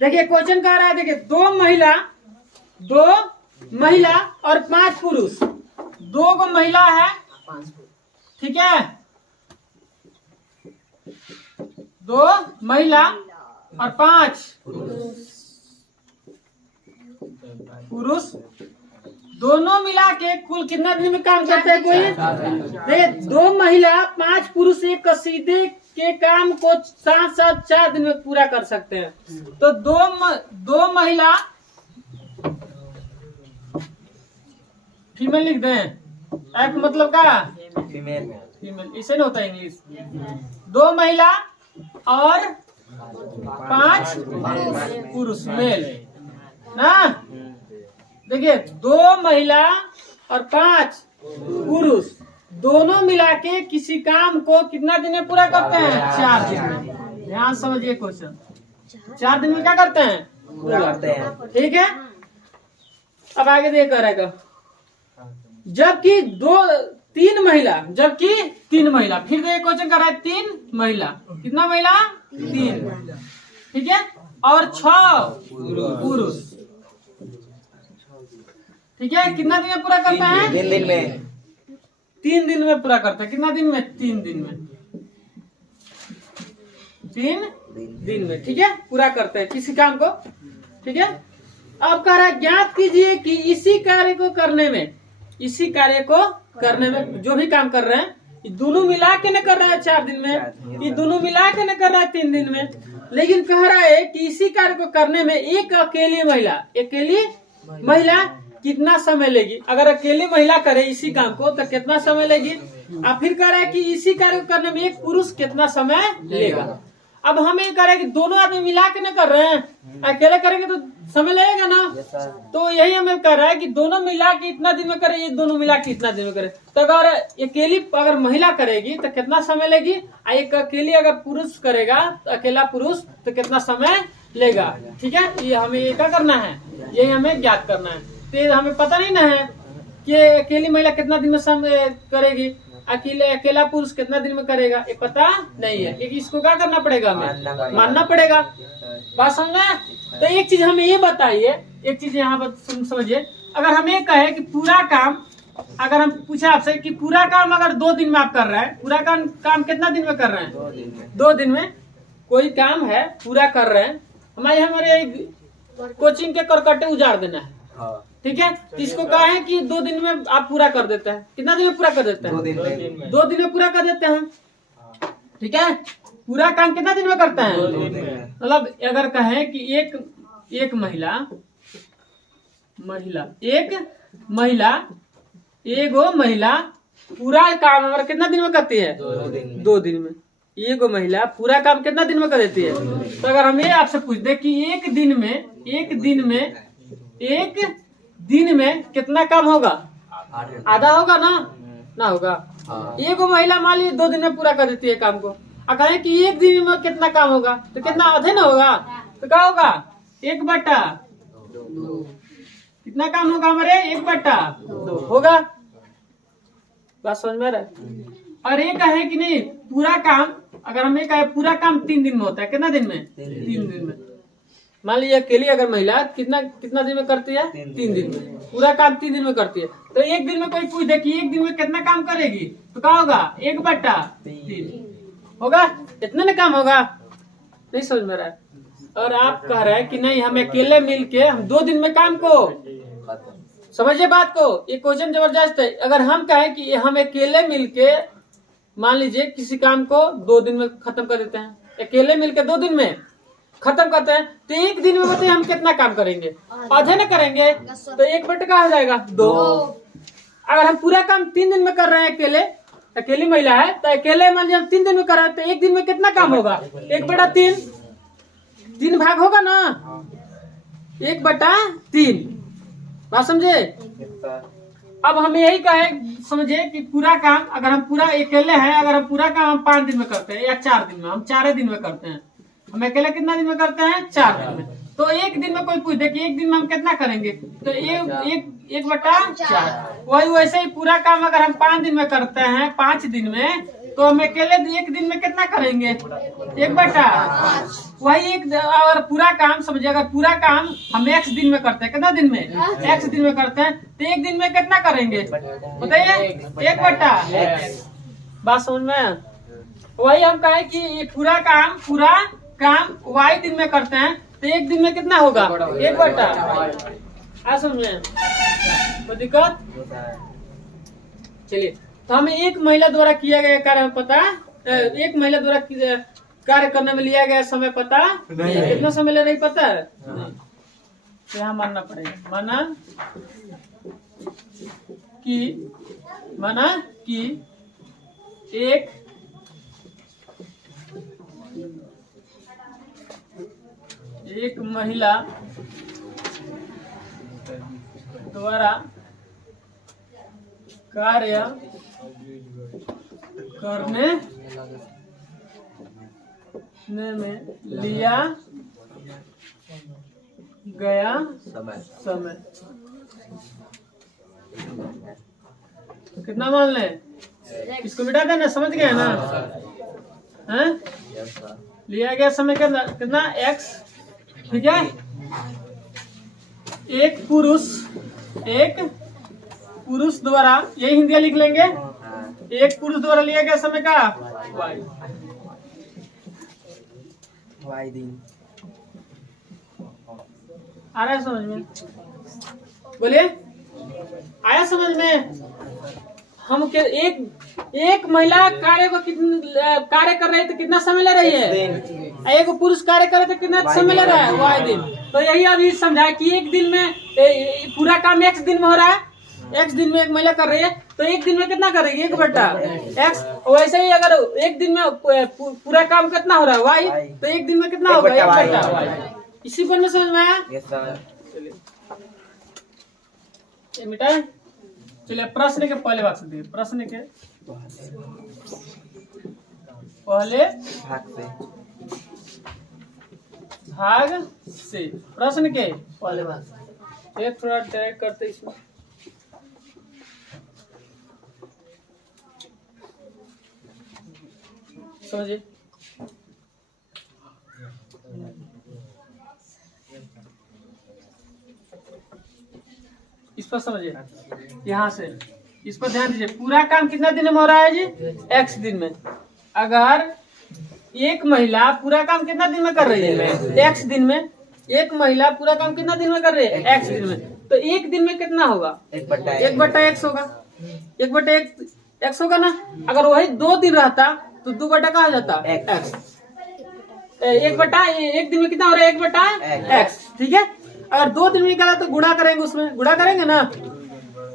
देखिए क्वेश्चन कह रहा है, देखिए दो महिला और 5 पुरुष, 2 गो महिला है, ठीक है, 2 महिला और 5 पुरुष, दोनों मिला के कुल कितना दिन में काम करते हैं? कोई देखिए 2 महिला 5 पुरुष एक कसीदे के काम को साथ साथ 4 दिन में पूरा कर सकते हैं। तो दो महिला, फीमेल लिख दें, एक मतलब का फीमेल, इसे नहीं होता इंग्लिश। 2 महिला और 5 पुरुष मेल ना। देखिए 2 महिला और 5 पुरुष दोनों मिला के किसी काम को कितना दिन में पूरा करते हैं? 4 दिन में। ध्यान समझिए क्वेश्चन, 4 दिन में क्या करते हैं? पूरा करते हैं, ठीक है। अब आगे देख रहेगा, जबकि 3 महिला, फिर देखिए क्वेश्चन कर रहा है 3 महिला, कितना महिला? 3, ठीक है, और 6 पुरुष, ठीक है। कितना दिन में पूरा करते हैं? 3 दिन में। 3 दिन में पूरा करते हैं। कितना दिन में? 3 दिन में, 3 दिन में, ठीक है, पूरा करते हैं किसी काम को, ठीक है। अब कह रहा है ज्ञात कीजिए कि इसी कार्य को करने में जो भी काम कर रहे हैं, ये दोनों मिला के न कर रहा है 4 दिन में, ये दोनों मिला के न कर रहा है 3 दिन में। लेकिन कह रहा है कि इसी कार्य को करने में एक अकेली महिला कितना समय लेगी? अगर अकेली महिला करे इसी काम को तो कितना समय लेगी? अब फिर कह रहा है कि इसी कार्य को करने में एक पुरुष कितना समय लेगा। अब हम ये कह रहे हैं कि दोनों आदमी मिला के न कर रहे हैं, अकेले करेंगे तो समय लगेगा ना। तो यही हमें कह रहा है कि दोनों मिला के इतना दिन में करे, ये दोनों मिला के इतना दिन में करे। तो अगर महिला करेगी तो कितना समय लेगी, और एक अकेली अगर पुरुष करेगा तो अकेला पुरुष तो कितना समय लेगा, ठीक है। ये हमें क्या करना है, यही हमें ज्ञात करना है। तो हमें पता नहीं ना है कि अकेली महिला कितना दिन में समय करेगी, अकेला पुरुष कितना दिन में करेगा, ये पता नहीं है। लेकिन इसको क्या करना पड़ेगा, हमें मानना पड़ेगा। बात समझ में? तो एक चीज हमें ये बताइए, एक चीज यहाँ पर समझिए, अगर हम ये कहे कि पूरा काम, अगर हम पूछे आपसे कि पूरा काम अगर 2 दिन में आप कर रहे हैं, पूरा काम कितना दिन में कर रहे हैं? 2 दिन में कोई काम है पूरा कर रहे हैं, हमारे कोचिंग के करकटे उजाड़ देना है, ठीक है। तो इसको कहा है कि 2 दिन में आप पूरा कर देते हैं। कितना दिन में पूरा कर देते हैं? 2 दिन में पूरा कर देते हैं, ठीक है। पूरा काम कितना दिन में करते हैं? मतलब अगर कहें कि एक महिला पूरा काम हमारा कितना दिन में करती है? 2 दिन में। एगो महिला पूरा काम कितना दिन में कर देती है? तो अगर हम ये आपसे पूछ दे कि एक दिन में कितना काम होगा? आधा होगा ना होगा। एगो महिला मान लीजिए 2 दिन में पूरा कर देती है काम को, और कहें कि एक दिन में कितना काम होगा, तो कितना आधे ना होगा, तो क्या होगा? 1/2। कितना काम होगा हमारे? 1/2 होगा। बात समझ में आ रहा है? और ये कहे कि नहीं पूरा काम, अगर हम ये कहे पूरा काम 3 दिन में होता है, कितना दिन में? 3 दिन में। मान लीजिए अकेली अगर महिला कितना दिन में करती है? 3 दिन में। पूरा काम 3 दिन में करती है। तो एक दिन में कोई पूछ दे कि एक दिन में कितना काम करेगी, तो क्या होगा? 1/3 होगा। इतना ना काम होगा, नहीं समझ में रहा है। और आप कह रहे हैं कि नहीं हम अकेले मिलके हम 2 दिन में काम को, समझिए बात को, ये क्वेश्चन जबरदस्त है। अगर हम कहें कि हम अकेले मिलके मान लीजिए किसी काम को 2 दिन में खत्म कर देते हैं, अकेले मिलके 2 दिन में खत्म करते हैं, तो एक दिन में बताइए हम कितना काम करेंगे? आधे न करेंगे, तो 1/2 हो जाएगा 2। अगर हम पूरा काम 3 दिन में कर रहे हैं, अकेली महिला है तो अकेले मान लीजिए हम 3 दिन में कर रहे हैं, तो एक दिन में कितना काम होगा? 1/3, 3 भाग होगा ना, 1/3। बात समझे? अब हम यही कहे, समझे कि पूरा काम अगर हम पूरा अकेले हैं, अगर हम पूरा काम हम 5 दिन में करते हैं या 4 दिन में, हम 4 दिन में करते हैं, हम अकेले कितना दिन में करते हैं? 4 दिन में। तो एक दिन में कोई पूछ दे कि एक दिन में हम कितना करेंगे, तो 1/4। वही वैसे ही पूरा काम अगर हम 5 दिन में करते हैं, 5 दिन में, तो हम अकेले एक दिन में कितना करेंगे? 1/5। वही एक और पूरा काम समझिए, अगर पूरा काम हम x दिन में करते हैं, कितना दिन में? x दिन में करते हैं, तो एक दिन में कितना करेंगे बताइए? 1/x। बात समझ में? वही हम कहें कि ये पूरा काम y दिन में करते हैं, तो एक दिन में कितना होगा? 1/। आ समझ में? कोई दिक्कत? चलिए, तो हमें एक महिला द्वारा किया गया कार्य पता, एक महिला द्वारा कार्य करने में लिया गया समय पता नहीं। कितना समय ले रही पता है? तो यहाँ मानना पड़ेगा, माना कि एक महिला द्वारा कार्य करने में लिया गया समय कितना मान लें? इसको मिटा देना, समझ गए ना? हैं? लिया गया समय कितना? x। ठीक है, एक पुरुष द्वारा, यही हिंदी लिख लेंगे, एक पुरुष द्वारा लिया गया समय का y दिन। आ रहा है समझ में? बोलिए, आया समझ में? हम एक महिला कार्य कर रही है तो कितना समय ले रही है? एक पुरुष कार्य कर रहे तो कितना समय ले रहा है? y दिन। तो यही अभी समझाए कि एक दिन में पूरा काम x दिन में हो रहा है, x दिन में एक महिला कर रही है, तो एक दिन में कितना करेगी? 1/x। वैसे ही अगर एक दिन में पूरा काम कितना हो रहा है? y, तो एक दिन में कितना होगा? 1/y। इसी पर में समझ में आया? चलिए मिटाए। चलिए प्रश्न के पहले भाग से, प्रश्न के पहले भाग से, प्रश्न के पहले भाग से। एक थोड़ा ट्रैक करते इसमें। समझिए, इस पर समझिए, यहाँ से इस पर ध्यान दीजिए। पूरा काम कितना दिन में हो रहा है जी? x दिन में। अगर एक महिला पूरा काम कितना दिन में कर रही है? x दिन में। एक महिला पूरा काम कितना दिन में कर रही है? x दिन में। तो एक दिन में कितना होगा? 1/x होगा। 1/x होगा ना? अगर वही 2 दिन रहता तो 2/, कहा जाता? x। 1/, दिन में कितना हो रहा है? 1/x। ठीक है, अगर 2 दिन में निकाला तो गुणा करेंगे, उसमें गुणा करेंगे ना,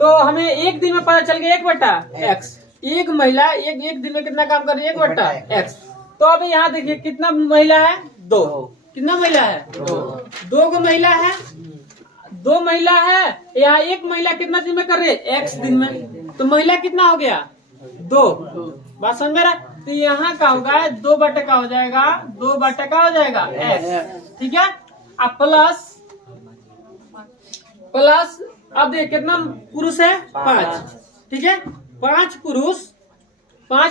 तो हमें एक दिन में पता चल गया 1/x। एक महिला एक दिन में कितना काम कर रही है? 1/x। तो अभी यहाँ देखिए कितना महिला है? 2। कितना महिला है? 2 को महिला है, 2 महिला है। यहाँ एक महिला कितना दिन में कर रही है? x दिन में। तो महिला कितना हो गया? 2। बात समझ में रहा? तो यहाँ का होगा 2/, का हो जाएगा 2/, का हो जाएगा x। ठीक है, अब प्लस अब देखिए कितना पुरुष है? 5। ठीक है, 5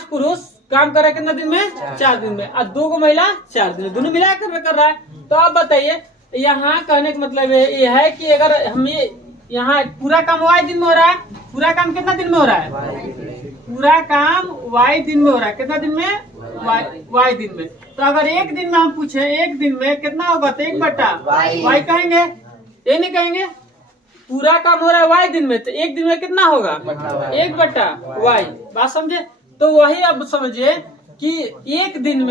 पुरुष काम कर रहा है कितना दिन में? 4 दिन में। और 2 को महिला 4 दिन में, दोनों मिला कर रहा है। तो आप बताइए, यहाँ कहने का मतलब ये है कि अगर हमें यहाँ पूरा काम y दिन में हो रहा है, पूरा काम कितना दिन में हो रहा है? पूरा काम y दिन में हो रहा है। कितना दिन में? y दिन में। तो अगर एक दिन में हम पूछे एक दिन में कितना होगा, तो 1/y कहेंगे, ये नहीं कहेंगे। पूरा काम हो रहा है y दिन में, तो एक दिन में कितना होगा? 1/y। बात समझे? तो वही अब समझिए कि एक दिन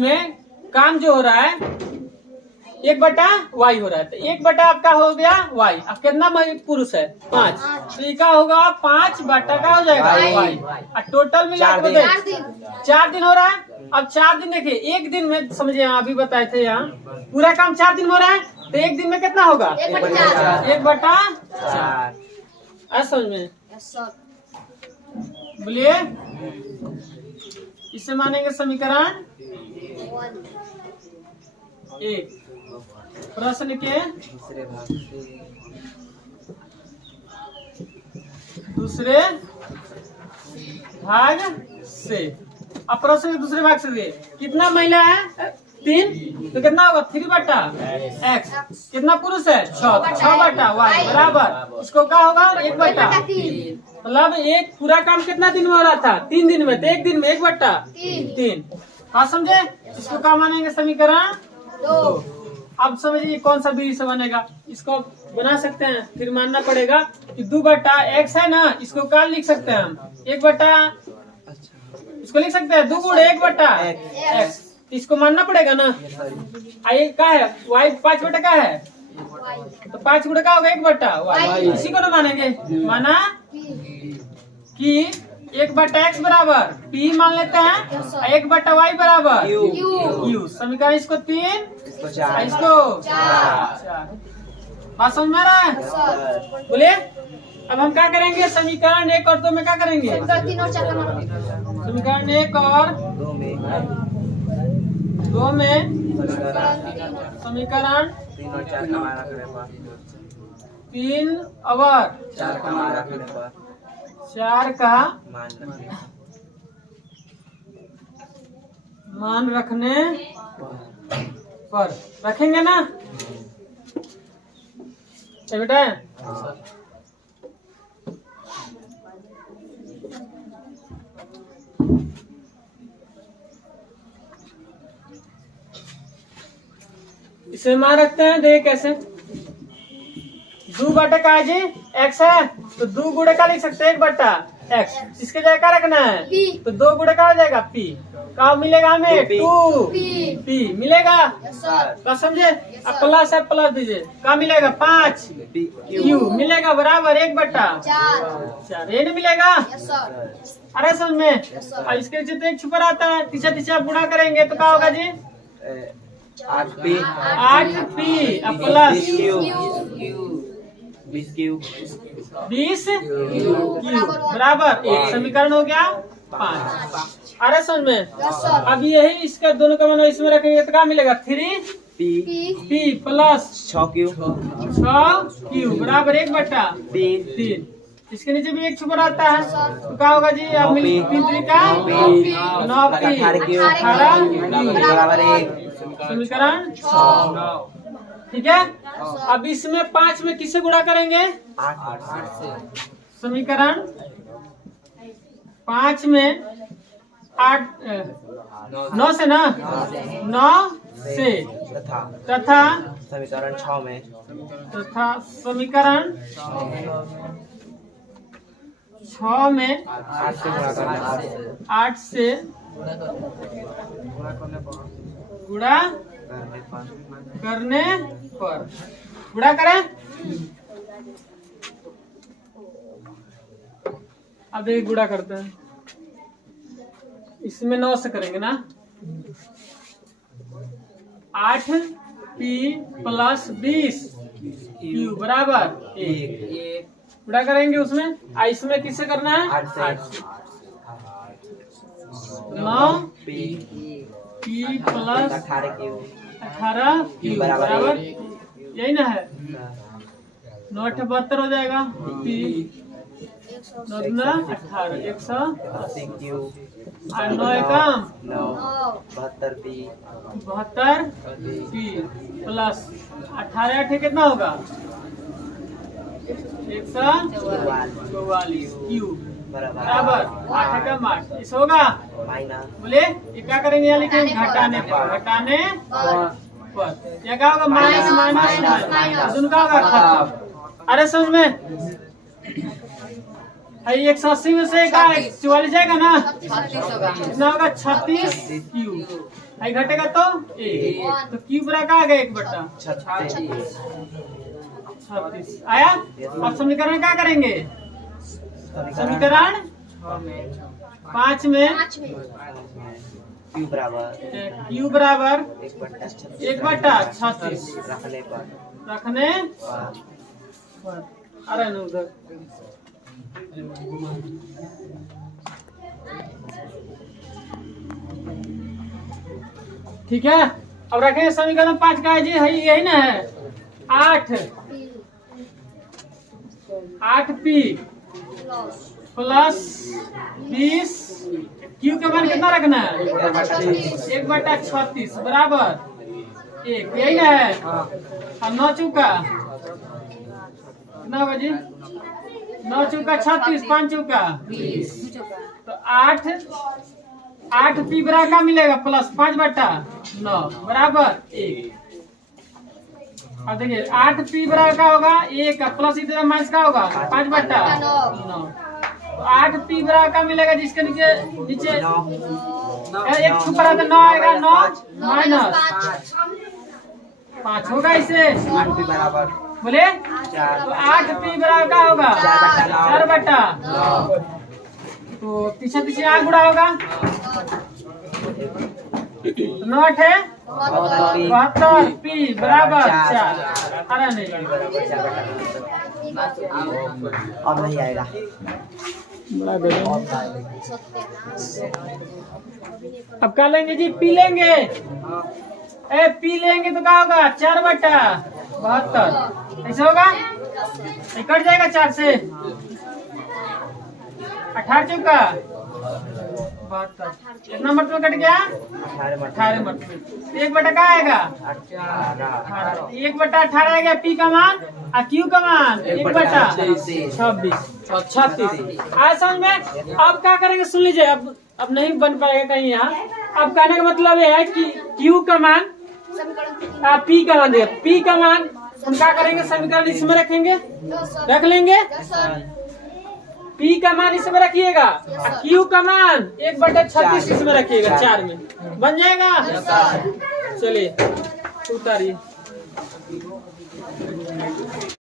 में काम जो हो रहा है 1/y हो रहा है। तो 1/, आपका हो गया y। अब कितना पुरुष है? 5। तो इसका होगा 5/, का हो जाएगा y। और टोटल मिला के 4 दिन हो रहा है। अब 4 दिन देखिए, एक दिन में समझिए, अभी बताए थे यहाँ पूरा काम 4 दिन में हो रहा है, तो एक दिन में कितना होगा? 1/4। समझ में? बोलिए, इससे मानेंगे समीकरण 1। प्रश्न के दूसरे भाग से। अब प्रश्न दूसरे भाग से दिए, कितना महिला है 3, तो कितना होगा 3/x। कितना पुरुष है 6/y बराबर इसको क्या होगा 1/3। मतलब एक पूरा काम कितना दिन में हो रहा था 3 दिन में, तो 1 दिन में 1/3। हाँ समझे, इसको क्या मानेंगे समीकरण 2। अब समझिए कौन सा विधि से बनेगा, इसको बना सकते हैं, फिर मानना पड़ेगा कि 2/x है ना, इसको क्या लिख सकते हैं हम 1/, इसको लिख सकते हैं 2 गुणे 1/x, इसको मानना पड़ेगा ना। ये क्या है y 5 का है, तो 5 गुणे का होगा 1/y, इसी को ना मानेंगे। माना कि 1/x बराबर p मान लेते हैं, 1/y बराबर q। समीकरण इसको 3, इसको 4। बात समझ में आ रहा है? बोलिए। अब हम क्या करेंगे, समीकरण 1 और 2 में क्या करेंगे, समीकरण 1 और 2 में समीकरण 3 और 4 का मान रखने पर रखेंगे ना बेटा। इसे मान रखते हैं, देखिए कैसे। 2/जी x है, तो 2 गुणे का लिख सकते हैं 1/x। इसके जगह क्या रखना है तो 2 गुणे का हो जाएगा p, क्या मिलेगा हमें 2p मिलेगा। क्या समझे, अब प्लस है प्लस दीजिए, क्या मिलेगा 5q मिलेगा बराबर 1/4। ये नहीं मिलेगा, अरे समझ में। अब इसके नीचे तो 1 छुपा रहता है, तीसरा गुणा करेंगे तो क्या होगा जी 8p प्लस 20q बराबर 1। समीकरण हो गया 5। अरे समझ में। अब यही इसका दोनों का मान इसमें रखेंगे तो क्या मिलेगा 3p प्लस 6q बराबर 1/3। इसके नीचे भी 1 छुपा रहता है, तो क्या होगा जी अब 3 का 9p 18 समीकरण 6। ठीक है। अब इसमें 5 में किससे गुणा करेंगे 8 समीकरण 5 में 8 9 से ना 9 से तथा समीकरण 6 में तथा समीकरण 6 में 8 से गुणा करने पर गुणा करें। अब एक गुणा करते हैं, इसमें 9 से करेंगे ना 8p प्लस 20q बराबर 1 गुणा करेंगे उसमें। इसमें किससे करना है 8 से 9p प्लस 18q बराबर यही ना है 9 72 हो जाएगा p 9 18 180 और 9 एकम 72p प्लस 18 8 कितना होगा 144q बराबर 8 एकम 8। इस होगा बोले ये क्या करेंगे, यहाँ लिखेंगे घटाने पर ये क्या होगा माइनस माइनस उनका होगा खत्म। अरे समझ में 180 में से 44 जाएगा ना, कितना होगा 36q। घटेगा तो q बराबर क्या आ गया 1/36 आया। अब समीकरण क्या करेंगे, समीकरण 5 में q बराबर 1/36 रखने पर। अरे न उधर ठीक है। अब रखें समीकरण 5 का है जी यही ना है 8p प्लस 20, क्यू का मान कितना रखना है? 1/36 बराबर 1, यही ना है। और 9 चौका कितना होगा जी? 9 चौका 36, 5 चौका 20, तो 8 पी बराबर का मिलेगा प्लस 5/9 बराबर 1। अब देखिए 8 पी बराबर का होगा 1 का प्लस इधर माइनस का होगा 5/9। तो 8 पी बराबर का मिलेगा जिसके नीचे एक छुपा रहा था 9 आएगा, 9 माइनस 5 होगा इसे बराबर बोले। तो 8 पी बराबर का होगा 4/9। तो पीछे आ गुड़ा होगा 9 है 72 पी बराबर 4। अरे नहीं अब नहीं आएगा। अब क्या लेंगे जी? पी लेंगे। पी लेंगे तो क्या होगा 4/72 ऐसे होगा, कट जाएगा 4 से 18 चौका 72, कितना मरतबा कट गया? 18 मरतबे। 1/18 का आएगा 1/18 आएगा पी का मान, और क्यू का मान 1/26 आज समझ में। अब क्या करेंगे सुन लीजिए, अब नहीं बन पाएगा कहीं यहाँ। अब कहने का मतलब ये है कि क्यू का मान पी का मान देगा, पी का मान हम क्या करेंगे समीकरण इसमें रखेंगे, रख लेंगे। पी का मान इसमें रखिएगा, क्यू का मान 1/36 इसमें रखिएगा, 4 में बन जाएगा। चलिए उतारिए।